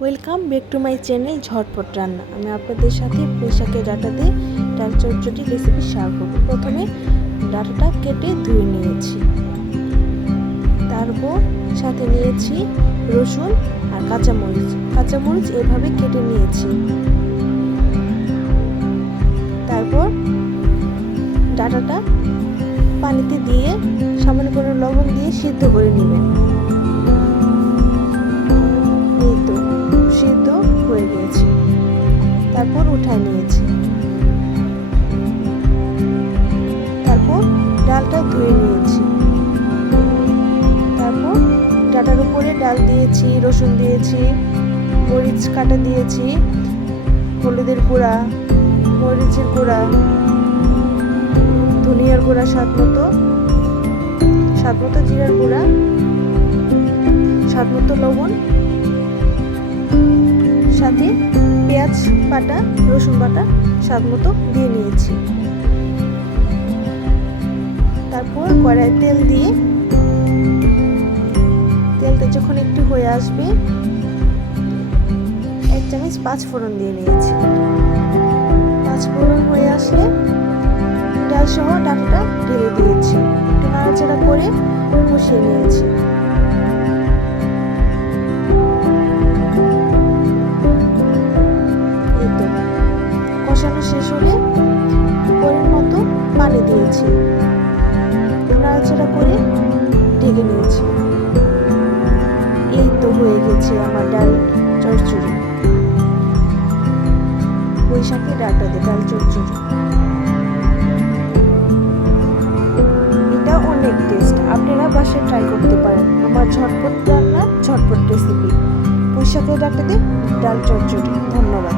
Welcome back to my channel ঝটপট রান্না। আমি আপনাদের সাথে পুঁইশাকের ডাঁটা দিয়ে ডাল চচ্চড়ি রেসিপি শেয়ার করব। প্রথমে ডাঁটাটা কেটে ধুয়ে নিয়েছি, তারপর সাথে নিয়েছি রসুন আর কাঁচামরিচ এভাবে কেটে নিয়েছি। তারপর ডাঁটাটা পানিতে দিয়ে সামান্য করে লবণ দিয়ে সিদ্ধ করে নেবেন। সিদ্ধ হয়ে গিয়েছে, তারপর উঠায় নিয়েছি। তারপর ডালটা ধুয়ে নিয়েছি। তারপর ডাটার উপরে ডাল দিয়েছি, রসুন দিয়েছি, মরিচ কাটা দিয়েছি, হলুদের গুঁড়া, মরিচের গুঁড়া, ধনিয়ার গুঁড়া স্বাদ মতো জিরার গুঁড়া, স্বাদ মতো লবণ, সাথে পেঁয়াজ বাটা, রসুন বাটা স্বাদ মতো দিয়ে নিয়েছি। তারপর কড়াই তেল দিয়ে তেলটা যখন একটু হয়ে আসবে 1 চামচ 5 ফোড়ন দিয়ে নিয়েছি। 5 ফোড়ন হয়ে আসলে ডাল সহ ডাঁটাটা ঢেলে দিয়েছি, একটু নাড়াচাড়া করে কষিয়ে নিয়েছি। কষানো শেষ হলে পরিমাণ মতো পানি দিয়েছি, নাড়াচাড়া করে ঢেকে নিয়েছি। এই তো হয়ে গেছে আমার ডাল চচ্চড়ি, পুঁইশাকের ডাঁটা দিয়ে ডাল চচ্চড়ি। এটা অনেক টেস্ট, আপনারা বাসায় ট্রাই করতে পারেন। আমার ঝটপট রান্না, ঝটপট রেসিপি পুঁইশাকের ডাঁটা দিয়ে ডাল চচ্চড়ি। ধন্যবাদ।